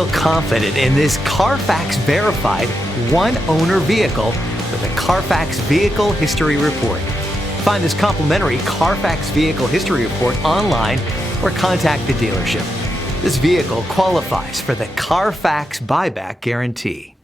feel confident in this Carfax verified one-owner vehicle with a Carfax Vehicle History Report. Find this complimentary Carfax Vehicle History Report online or contact the dealership. This vehicle qualifies for the Carfax Buyback Guarantee.